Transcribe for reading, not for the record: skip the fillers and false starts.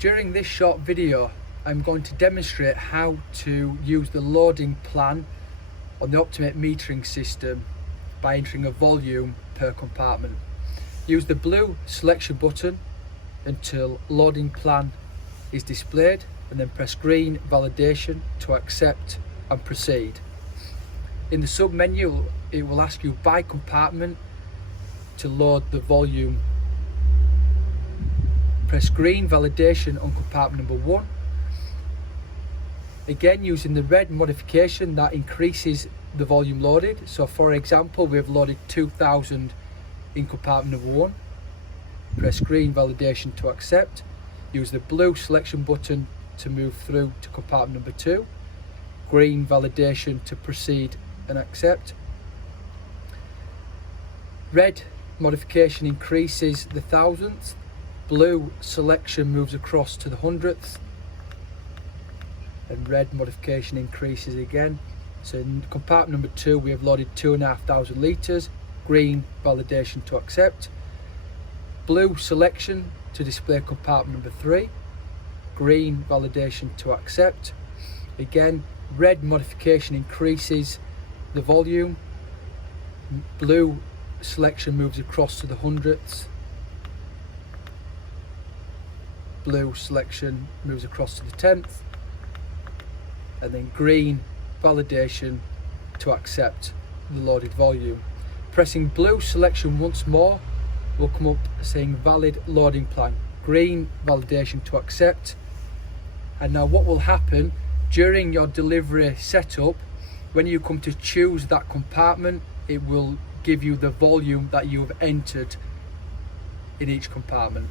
During this short video, I'm going to demonstrate how to use the loading plan on the Optimate metering system by entering a volume per compartment. Use the blue selection button until loading plan is displayed, and then press green validation to accept and proceed. In the sub menu, it will ask you by compartment to load the volume. Press green validation on compartment number 1. Again, using the red modification, that increases the volume loaded. So for example, we have loaded 2000 in compartment number 1. Press green validation to accept. Use the blue selection button to move through to compartment number 2. Green validation to proceed and accept. Red modification increases the thousandth. Blue selection moves across to the hundredth. And red modification increases again. So in compartment number 2, we have loaded 2,500 litres. Green validation to accept. Blue selection to display compartment number 3. Green validation to accept. Again, red modification increases the volume. Blue selection moves across to the hundredths. Blue selection moves across to the 10th. And then green validation to accept the loaded volume. Pressing blue selection once more will come up saying valid loading plan. Green validation to accept. And now what will happen during your delivery setup, when you come to choose that compartment, it will give you the volume that you have entered in each compartment.